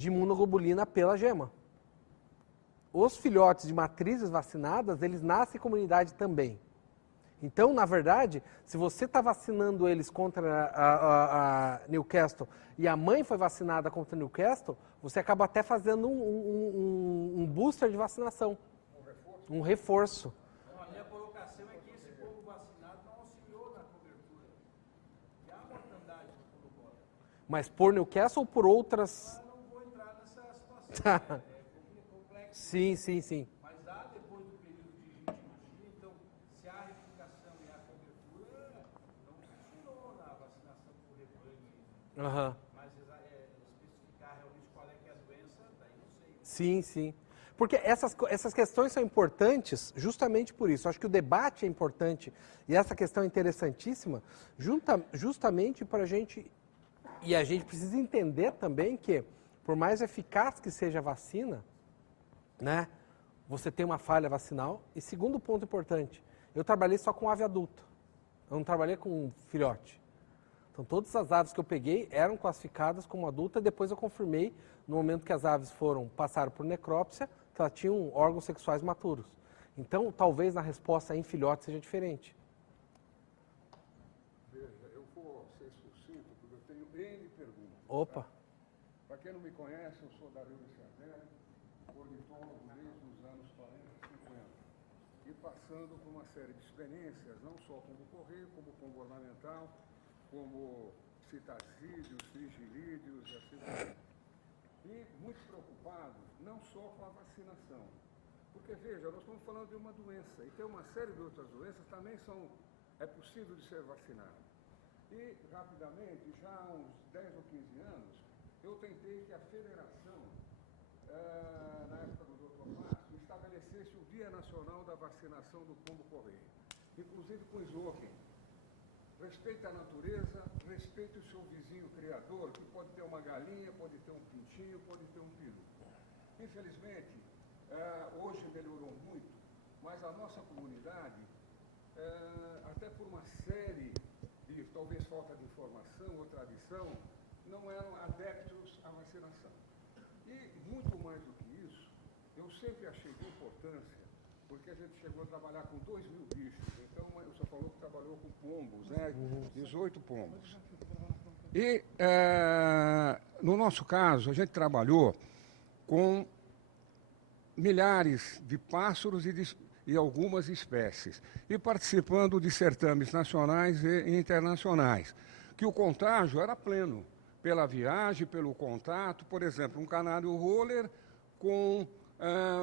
de imunoglobulina pela gema. Os filhotes de matrizes vacinadas, eles nascem com imunidade também. Então, na verdade, se você está vacinando eles contra a Newcastle e a mãe foi vacinada contra a Newcastle, você acaba até fazendo um booster de vacinação. Um reforço. Então, a minha colocação é que esse povo vacinado não auxiliou na cobertura. E há mortandade no povo. Mas por Newcastle ou por outras... Eu não vou entrar nessa situação. É complexo. Sim, sim, sim. Mas há, depois do período de gingivitis, então, se há replicação e há cobertura, não funcionou na vacinação por rebanho. Aham. Mas especificar realmente qual é que é a doença, daí não sei. Sim, sim. Porque essas questões são importantes justamente por isso. Acho que o debate é importante e essa questão é interessantíssima justamente para a gente... E a gente precisa entender também que, por mais eficaz que seja a vacina, né, você tem uma falha vacinal. E segundo ponto importante, eu trabalhei só com ave adulta. Eu não trabalhei com filhote. Então, todas as aves que eu peguei eram classificadas como adulta. Depois eu confirmei, no momento que as aves passaram por necrópsia, que elas tinham órgãos sexuais maturos. Então, talvez na resposta em filhote seja diferente. Veja, eu vou ser sucinto, porque eu tenho N perguntas. Opa! Tá? Para quem não me conhece, eu sou Dario Sardelli, ornitólogo desde os anos 40, 50. E passando por uma série de experiências, não só como correio, como pombo ornamental, como citacídeos, frigilídeos e assim por diante. E muito preocupado, não só com a vacinação. Porque, veja, nós estamos falando de uma doença, e tem uma série de outras doenças também é possível de ser vacinado. E, rapidamente, já há uns 10 ou 15 anos, eu tentei que a federação, na época do Dr. Márcio, estabelecesse o Dia Nacional da Vacinação do Pombo-Correio, inclusive com slogan. Respeite a natureza, respeite o seu vizinho criador, que pode ter uma galinha, pode ter um pintinho, pode ter um peru. Infelizmente, hoje melhorou muito, mas a nossa comunidade, até por uma série de, talvez falta de informação ou tradição, não eram adeptos à vacinação. E, muito mais do que isso, eu sempre achei de importância, porque a gente chegou a trabalhar com 2.000 bichos. Então, o senhor falou que trabalhou com pombos, né? 18 pombos. E, no nosso caso, a gente trabalhou com milhares de pássaros e algumas espécies, e participando de certames nacionais e internacionais, que o contágio era pleno, pela viagem, pelo contato. Por exemplo, um canário roller com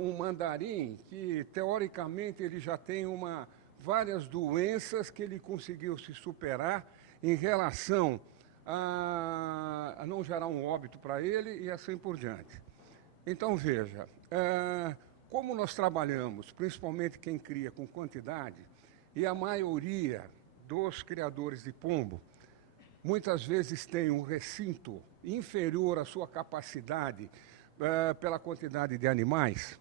um mandarim, que teoricamente ele já tem várias doenças que ele conseguiu se superar em relação a não gerar um óbito para ele e assim por diante. Então, veja, como nós trabalhamos, principalmente quem cria com quantidade, e a maioria dos criadores de pombo, muitas vezes tem um recinto inferior à sua capacidade pela quantidade de animais,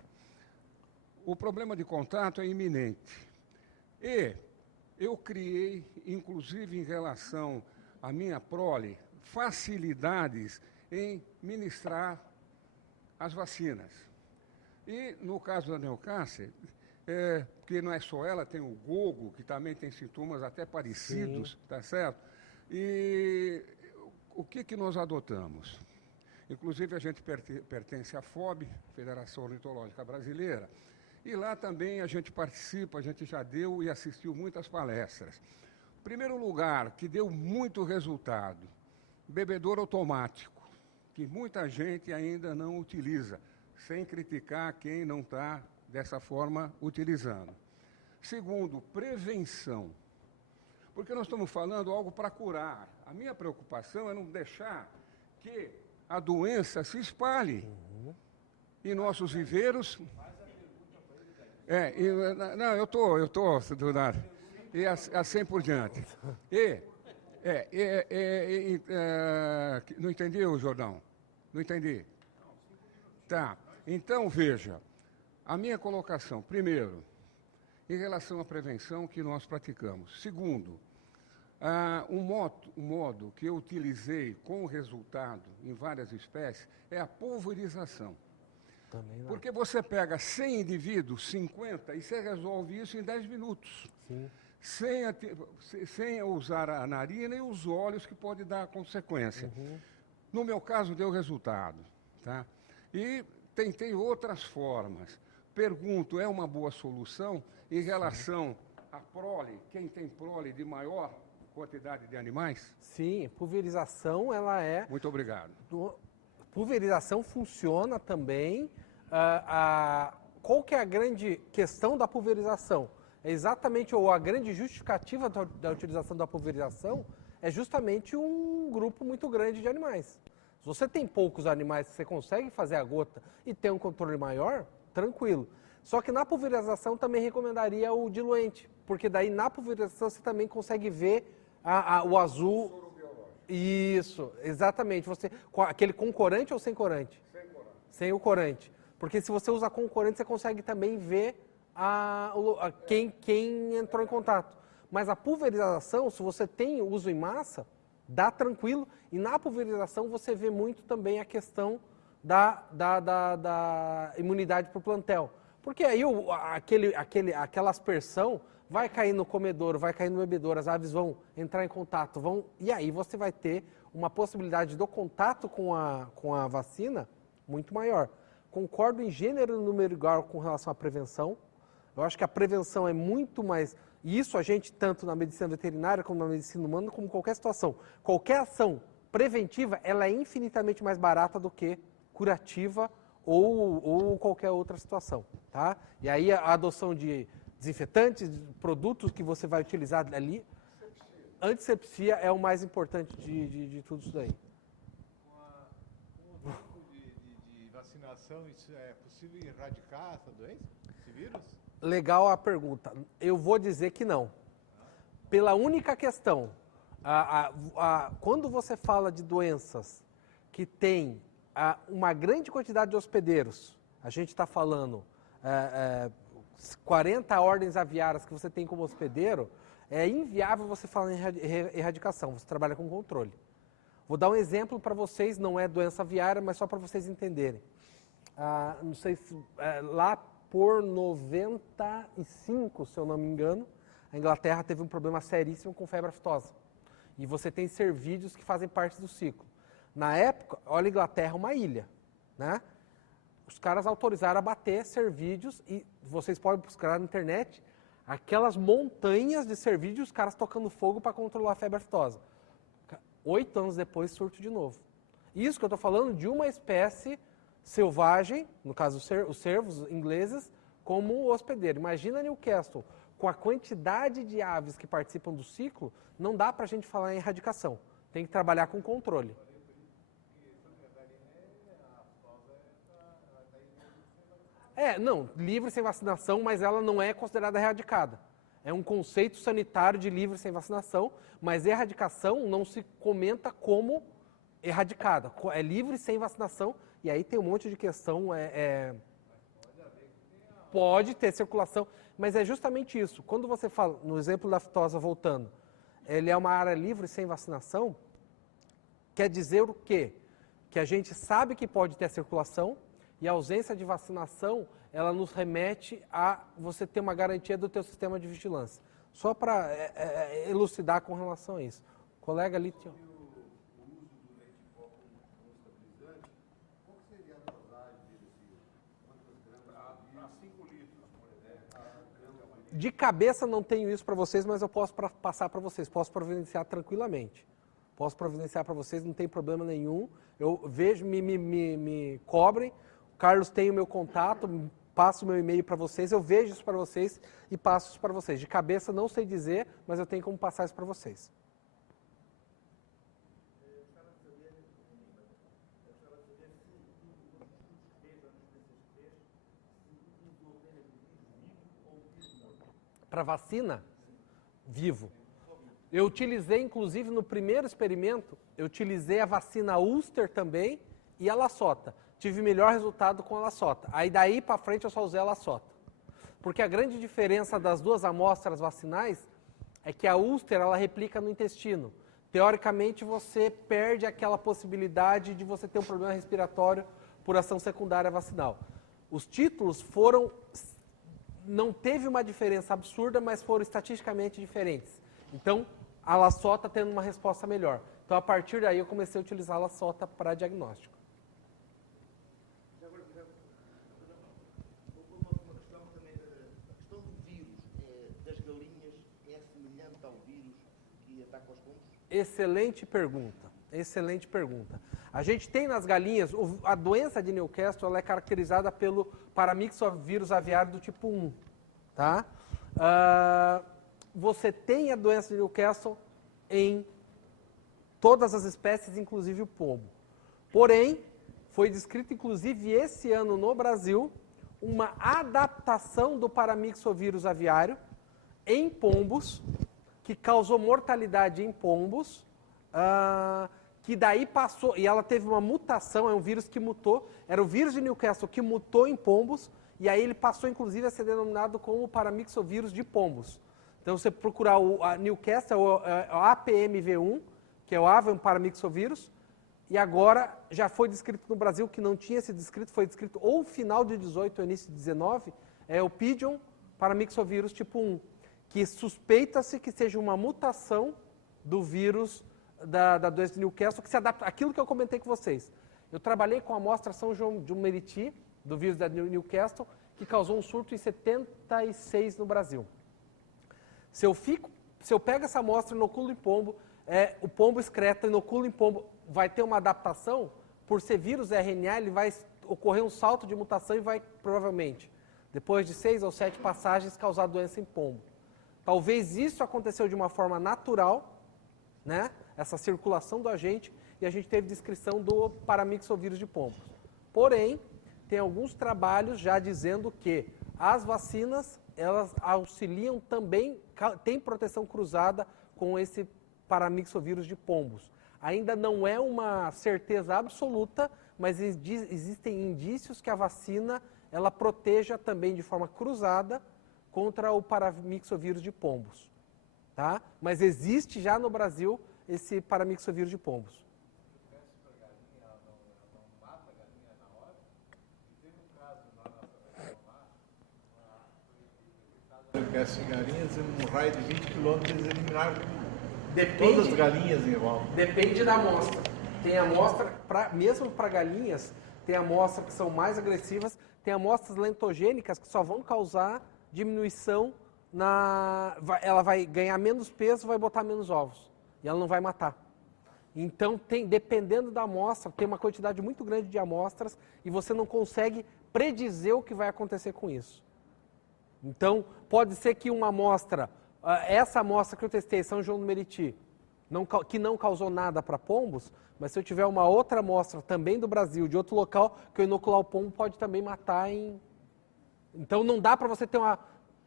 o problema de contato é iminente. E eu criei, inclusive em relação à minha prole, facilidades em ministrar as vacinas. E no caso da Newcastle, porque não é só ela, tem o gogo, que também tem sintomas até parecidos, tá certo? E o que nós adotamos? Inclusive, a gente pertence à FOB, Federação Ornitológica Brasileira, e lá também a gente participa, a gente já deu e assistiu muitas palestras. Primeiro lugar, que deu muito resultado, bebedouro automático, que muita gente ainda não utiliza, sem criticar quem não está dessa forma utilizando. Segundo, prevenção, porque nós estamos falando algo para curar. A minha preocupação é não deixar que a doença se espalhe em nossos viveiros. Não, eu estou, e assim por diante. Não entendeu, Jordão? Não entendi. Tá, então veja, a minha colocação, primeiro, em relação à prevenção que nós praticamos. Segundo, Um modo que eu utilizei com resultado em várias espécies é a pulverização. Também não. Porque você pega 100 indivíduos, 50, e você resolve isso em 10 minutos. Sim. Sem usar a narina e os olhos, que pode dar consequência. No meu caso, deu resultado. Tá? E tentei outras formas. Pergunto, é uma boa solução em relação à prole, quem tem prole de maior quantidade de animais? Sim, pulverização, ela é... Muito obrigado. Pulverização funciona também. Qual que é a grande questão da pulverização? É exatamente, ou a grande justificativa da utilização da pulverização é justamente um grupo muito grande de animais. Se você tem poucos animais que você consegue fazer a gota e ter um controle maior, tranquilo. Só que na pulverização também recomendaria o diluente, porque daí na pulverização você também consegue ver o azul. Isso, exatamente. Aquele com corante ou sem corante? Sem corante. Sem o corante. Porque se você usa com corante, você consegue também ver quem entrou em contato. Mas a pulverização, se você tem uso em massa, dá tranquilo. E na pulverização você vê muito também a questão da imunidade para o plantel. Porque aí aquela aspersão vai cair no comedouro, vai cair no bebedouro, as aves vão entrar em contato, e aí você vai ter uma possibilidade do contato com a vacina muito maior. Concordo em gênero e número igual com relação à prevenção. Eu acho que a prevenção é muito mais... E isso a gente, tanto na medicina veterinária como na medicina humana, como qualquer situação. Qualquer ação preventiva, ela é infinitamente mais barata do que curativa ou qualquer outra situação. Tá? E aí a adoção de desinfetantes, produtos que você vai utilizar ali, antissepsia é o mais importante de tudo isso daí. Com o tipo de vacinação, isso é possível erradicar essa doença, esse vírus? Legal a pergunta. Eu vou dizer que não. Pela única questão, quando você fala de doenças que têm uma grande quantidade de hospedeiros, a gente está falando 40 ordens aviárias que você tem como hospedeiro, é inviável você falar em erradicação, você trabalha com controle. Vou dar um exemplo para vocês, não é doença aviária, mas só para vocês entenderem. Não sei se lá por 95, se eu não me engano, a Inglaterra teve um problema seríssimo com febre aftosa. E você tem cervídeos que fazem parte do ciclo. Na época, olha, a Inglaterra é uma ilha, né? Os caras autorizaram a bater cervídeos e vocês podem buscar na internet aquelas montanhas de cervídeos, os caras tocando fogo para controlar a febre aftosa. 8 anos depois, surto de novo. Isso que eu estou falando de uma espécie selvagem, no caso os cervos ingleses, como hospedeiro. Imagina Newcastle, com a quantidade de aves que participam do ciclo, não dá para a gente falar em erradicação. Tem que trabalhar com controle. Não, livre sem vacinação, mas ela não é considerada erradicada. É um conceito sanitário de livre sem vacinação, mas erradicação não se comenta como erradicada. É livre sem vacinação, e aí tem um monte de questão. Pode ter circulação, mas é justamente isso. Quando você fala, no exemplo da aftosa, voltando, ele é uma área livre sem vacinação, quer dizer o quê? Que a gente sabe que pode ter circulação, e a ausência de vacinação, ela nos remete a você ter uma garantia do teu sistema de vigilância. Só para elucidar com relação a isso. O colega ali... O uso do leite em pó como estabilizante, qual seria a dosagem dele? Quantas gramas? Para 5 litros, por exemplo. De cabeça não tenho isso para vocês, mas eu posso passar para vocês. Posso providenciar tranquilamente. Posso providenciar para vocês, não tem problema nenhum. Eu vejo, me cobrem. Carlos tem o meu contato, passo o meu e-mail para vocês, eu vejo isso para vocês e passo isso para vocês. De cabeça não sei dizer, mas eu tenho como passar isso para vocês. Para vacina? Vivo. Eu utilizei, inclusive, no primeiro experimento, eu utilizei a vacina Ulster também e a laçota. Tive melhor resultado com a laçota. Aí daí para frente eu só usei a laçota. Porque a grande diferença das duas amostras vacinais é que a úlcera ela replica no intestino. Teoricamente, você perde aquela possibilidade de você ter um problema respiratório por ação secundária vacinal. Os títulos não teve uma diferença absurda, mas foram estatisticamente diferentes. Então, a laçota está tendo uma resposta melhor. Então, a partir daí, eu comecei a utilizar a laçota para diagnóstico. Uma questão também, a questão do vírus das galinhas é semelhante ao vírus que ataca os pombos? Excelente pergunta, excelente pergunta. A gente tem nas galinhas, a doença de Newcastle ela é caracterizada pelo paramyxovírus aviário do tipo 1, tá? Você tem a doença de Newcastle em todas as espécies, inclusive o pombo. Porém, foi descrito inclusive esse ano no Brasil uma adaptação do paramyxovírus aviário em pombos, que causou mortalidade em pombos, que daí passou, e ela teve uma mutação, é um vírus que mutou, era o vírus de Newcastle que mutou em pombos, e aí ele passou inclusive a ser denominado como paramyxovírus de pombos. Então, você procurar a Newcastle, o APMV1, que é o Avian Paramyxovírus, e agora já foi descrito no Brasil, que não tinha sido descrito, foi descrito ou no final de 18 ou início de 19, é o Pigeon Paramyxovírus tipo 1, que suspeita-se que seja uma mutação do vírus da doença de Newcastle, que se adapta àquilo que eu comentei com vocês. Eu trabalhei com a amostra São João de Meriti, do vírus da Newcastle, que causou um surto em 76 no Brasil. Se eu pego essa amostra e inoculo em pombo, o pombo excreta, inoculo em pombo, vai ter uma adaptação, por ser vírus RNA, ele vai ocorrer um salto de mutação e vai, provavelmente, depois de 6 ou 7 passagens, causar doença em pombo. Talvez isso aconteceu de uma forma natural, né? Essa circulação do agente, e a gente teve descrição do paramyxovírus de pombos. Porém, tem alguns trabalhos já dizendo que as vacinas, elas auxiliam também, tem proteção cruzada com esse paramyxovírus de pombos. Ainda não é uma certeza absoluta, mas existem indícios que a vacina, ela proteja também de forma cruzada contra o paramyxovírus de pombos, tá? Mas existe já no Brasil esse paramyxovírus de pombos. As galinhas, em um raio de 20 quilômetros, eles eliminaram Depende, todas as galinhas em volta. depende da amostra. Tem amostra, mesmo para galinhas, tem amostras que são mais agressivas, tem amostras lentogênicas que só vão causar diminuição ela vai ganhar menos peso, vai botar menos ovos. E ela não vai matar. Então, dependendo da amostra, tem uma quantidade muito grande de amostras e você não consegue predizer o que vai acontecer com isso. Então, pode ser que uma amostra, essa amostra que eu testei, São João do Meriti, que não causou nada para pombos, mas se eu tiver uma outra amostra também do Brasil, de outro local, que eu inocular o pombo, pode também matar Então, não dá para você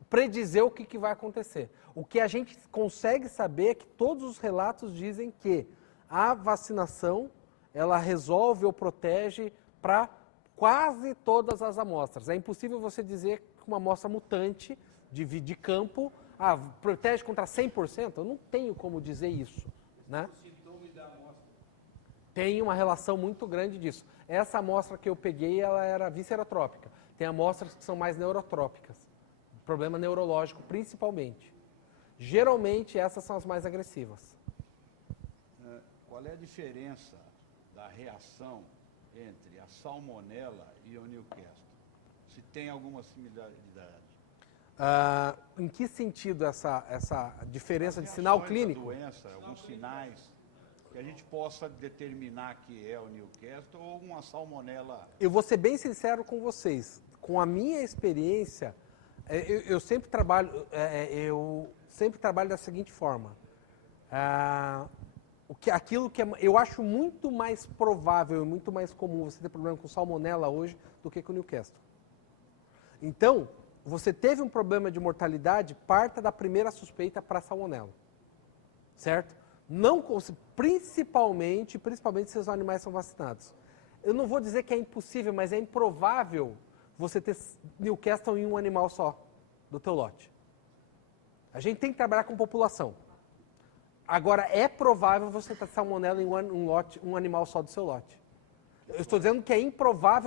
predizer o que vai acontecer. O que a gente consegue saber é que todos os relatos dizem que a vacinação, ela resolve ou protege para quase todas as amostras. É impossível você dizer que uma amostra mutante de campo protege contra 100%. Eu não tenho como dizer isso, né? O sintoma da amostra. Tem uma relação muito grande disso. Essa amostra que eu peguei, ela era viscerotrópica. Tem amostras que são mais neurotrópicas. Problema neurológico, principalmente. Geralmente, essas são as mais agressivas. Qual é a diferença da reação entre a salmonela e o Newcastle? Se tem alguma similaridade? Em que sentido essa diferença de sinal clínico? Doença, alguns sinais que a gente possa determinar que é o Newcastle ou uma salmonela? Eu vou ser bem sincero com vocês. Com a minha experiência, eu sempre trabalho da seguinte forma. Aquilo que eu acho muito mais provável e muito mais comum você ter problema com salmonela hoje do que com Newcastle. Então, você teve um problema de mortalidade, parta da primeira suspeita para salmonela. Certo? Principalmente se os animais são vacinados. Eu não vou dizer que é impossível, mas é improvável você ter Newcastle em um animal só do teu lote. A gente tem que trabalhar com população. Agora, é provável você ter salmonela em um animal só do seu lote. Eu estou dizendo que é improvável